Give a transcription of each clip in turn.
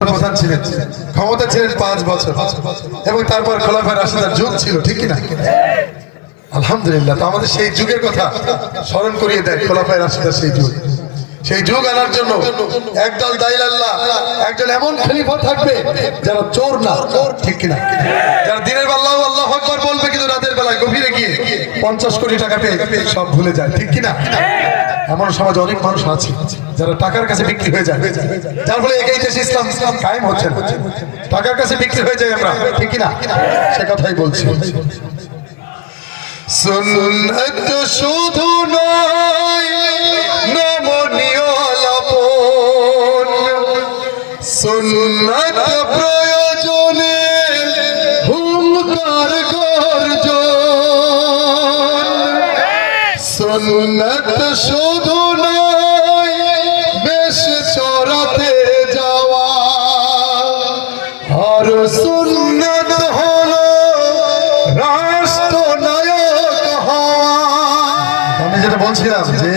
প্রধান ছিলেন, ক্ষমতা ছিলেন 5 বছর, এবং তারপর খোলাফায়ে রাশিদার যুগ ছিল, ঠিক কি না? আলহামদুলিল্লাহ। তো আমাদের সেই যুগের কথা স্মরণ করিয়ে দেয় খোলাফায়ে রাশিদার সেই যুগ। সেই যুগ আনার জন্য একদল দাইলাল্লাহ, একজন এমন খলিফা থাকবে যারা চোর না, ঠিক কি না? যারা দিনের বেলা আল্লাহু আকবার বলবে কিন্তু রাতের বেলায় গভীরে গিয়ে 50 কোটি টাকা পেয়ে সব ভুলে যায়, ঠিক কি না? এমন সমাজ অনেক মানুষ আছে যারা টাকার কাছে বিক্রি হয়ে যায়, যার ফলে এই দেশে ইসলাম কায়েম হচ্ছে না। টাকার কাছে বিক্রি হয়ে যায় আমরা, ঠিক কি না? সে কথাই বলছি। সুন্নাত শুধু নয়, নমনীয় লাপন, সুন্নাত প্রয়োজনে হুঙ্কার গর্জন, সুন্নাত শুধু নয় বেশ চড়াতে যাওয়া, আর সুন্নাত হলো রাষ্ট্রনায়ক হওয়া। আমি যেটা বলছিলাম যে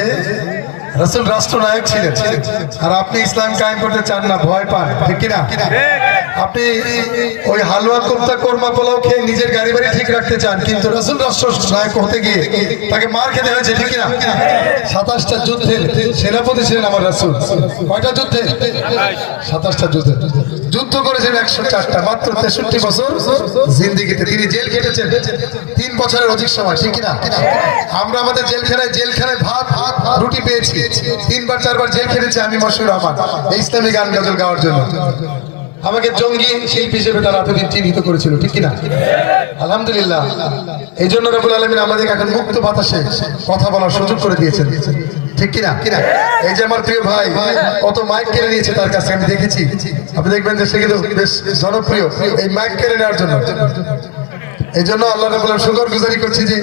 রাসূল রাষ্ট্রনায়ক ছিলেন, আর আপনি ইসলাম কায়েম করতে চান না, ভয় পান, ঠিক কিনা? আপনি ওই হালুয়া কোপ্তা কোরমা পোলাও খেয়ে নিজের গাড়ি বাড়ি ঠিক রাখতে চান, কিন্তু রাসূল রাষ্ট্রনায়ক হতে গিয়ে তাকে মার খেতে হয়েছে, ঠিক কিনা? 27টা যুদ্ধের সেনাপতি ছিলেন আমার রাসূল। কয়টা যুদ্ধে? 27টা যুদ্ধে যুদ্ধ করেছেন, 104টা, মাত্র 63 বছর জিন্দেগিতে তিনি জেল কেটেছেন 3 বছরের অধিক সময়, ঠিক কিনা? আমরা আমাদের জেলখানায় ভাত রুটি পেয়েছি, 3বার 4বার জেল খেটেছি আমি, মশহুর রহমান, এই ইসলামী গান গজল গাওয়ার জন্য। আমাকে জঙ্গি শিল্পী হিসেবে তারা এতদিন চিহ্নিত করেছিল, ঠিক কিনা? আলহামদুলিল্লাহ। এই জন্য রব্বুল আলামিন আমাদের এখন মুক্ত বাতাসে কথা বলার সুযোগ করে দিয়েছেন, ঠিক কিনা? এই যে আমার প্রিয় ভাই কত মাইক কেড়ে নিয়েছে তার কাছে, আমি দেখেছি। আপনি দেখবেন যে সে কিন্তু বেশ জনপ্রিয় এই মাইক কেড়ে নেওয়ার জন্য। এই জন্য আল্লাহ রাব্বুল আলামিন শুকরগুজারি করছি যে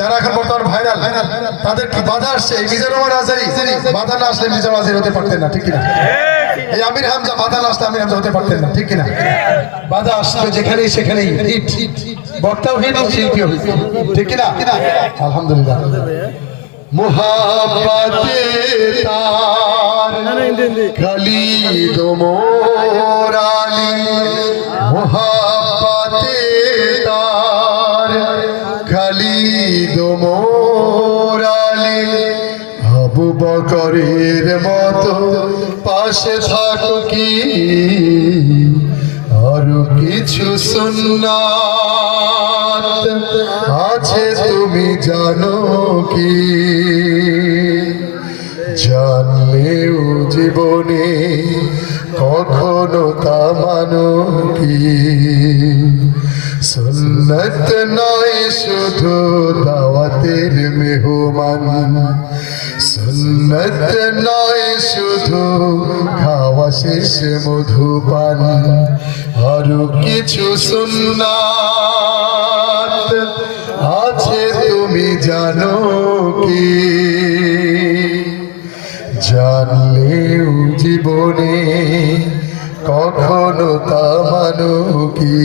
যারা এখন বর্তমান ভাইরাল, তাদের কি বাধা আসছে? এই মিজানুর রহমান আজহারী বাধা না আসলে মিজানুর আজহারী হতে পারতেন না, ঠিক কিনা? এই আমির হামজা বাধা না আসলে আমির হামজা হতে পারতেন না, ঠিক কিনা? বাধা আসলে যেখানেই সেখানেই হিট, বক্তাও হিট, শিল্পীও হিট, ঠিক কিনা? আলহামদুলিল্লাহ। মুহাব্বতে তার খালিদ মোর আলী, মুহাব্বতে তার খালিদ মোর আলী, আবু বকরের মতো পাশে থাকো কি আরো কিছু সুন্নাত আছে তুমি জানো কি? জানলেও জীবনে কখনো তা মানো কি? সুন্নাত নয় শুধু দাওয়াতের মেহমান, সুন্নাত নয় শুধু খাওয়া শেষে মধুপান, আরো কিছু সুন্নাত আছে তুমি জানো কি? জানলেও জীবনে কখনো তা মানো কি?